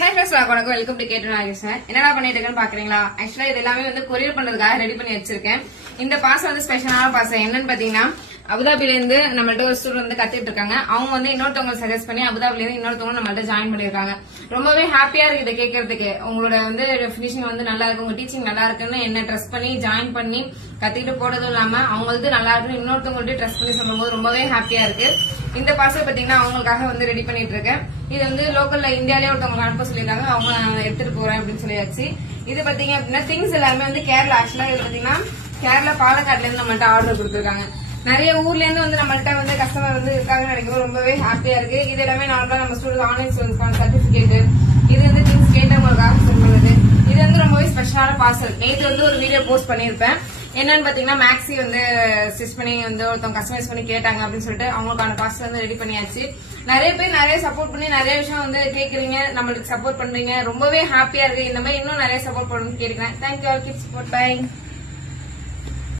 Hi friends, welcome to K2 Nagishan. என்னடா பண்ணிட்டு இருக்கேன்னு பாக்குறீங்களா? Actually இது எல்லாமே வந்து கொரியர் பண்றதுக்காக ரெடி பண்ணி வச்சிருக்கேன். இந்த பாஸ் வந்து ஸ்பெஷலான பாஸ். என்னன்னு பாத்தீங்கன்னா அபுதாபில இருந்து நம்மள்ட்ட ஒரு ஸ்டூடெண்ட் வந்து கத்துட்டு இருக்காங்க. அவங்க வந்து இன்னொருத்தவங்க சஜஸ்ட் பண்ணி அபுதாபில இருந்து இன்னொருத்தவங்க நம்மள்ட்ட ஜாயின் பண்ணிருக்காங்க. ரொம்பவே ஹாப்பியா இருக்கு இதை கேட்கறதுக்கு. உங்களோட வந்து ஃபினிஷிங் வந்து நல்லா இருக்கு, உங்க டீச்சிங் நல்லா இருக்குன்னு என்ன ட்ரஸ்ட் பண்ணி ஜாயின் பண்ணி கத்திட்டு போறதும் இல்லாம அவங்களுக்கு நல்லா இருக்குன்னு இன்னொருத்தவங்கள்ட்ட ட்ரஸ்ட் பண்ணி சொல்லும்போது ரொம்பவே ஹாப்பியா இருக்கு. இந்த பார்சல் பாத்தீங்கன்னா அவங்களுக்காக வந்து ரெடி பண்ணிட்டு இருக்கேன். இது வந்து லோக்கல்ல இந்தியாலே ஒருத்தவங்க அனுப்ப சொல்லிருக்காங்க. அவங்க எடுத்துட்டு போறேன் அப்படின்னு சொல்லியாச்சு. இது பாத்தீங்க அப்படின்னா திங்ஸ் எல்லாமே வந்து கேரளா. ஆக்சுவலா இது பாத்தீங்கன்னா கேரளா பாலக்காட்டுல இருந்து நம்மள்ட்ட ஆர்டர் கொடுத்துருக்காங்க. நிறைய ஊர்ல இருந்து வந்து நம்மள்ட்ட வந்து கஸ்டமர் வந்து இருக்காங்கன்னு நினைக்கும் ரொம்பவே ஹாப்பியா இருக்கு. இது எல்லாமே நார்மலா நம்ம ஸ்டூடெண்ட் ஆன்லைன் சர்டிபிகேட். இது வந்து திங்ஸ் கேட்டவங்களுக்காக சென்ட் பண்ணுது. இது வந்து ரொம்பவே ஸ்பெஷலான பார்சல். நேற்று வந்து ஒரு வீடியோ போஸ்ட் பண்ணிருப்பேன். என்னன்னு பாத்தீங்கன்னா மேக்ஸி வந்து ஸ்டிச் பண்ணி வந்து ஒருத்தவங்க கஸ்டமைஸ் பண்ணி கேட்டாங்க அப்படின்னு சொல்லிட்டு அவங்களுக்கான பார்சல் வந்து ரெடி பண்ணியாச்சு. நிறைய பேர் நிறைய சப்போர்ட் பண்ணி நிறைய விஷயம் வந்து கேக்குறீங்க, நம்மளுக்கு சப்போர்ட் பண்றீங்க. ரொம்பவே ஹாப்பியா இருக்கு. இந்த மாதிரி இன்னும் நிறைய சப்போர்ட் பண்ணணும்னு கேட்கிறேன். Thank you all, keep support. By.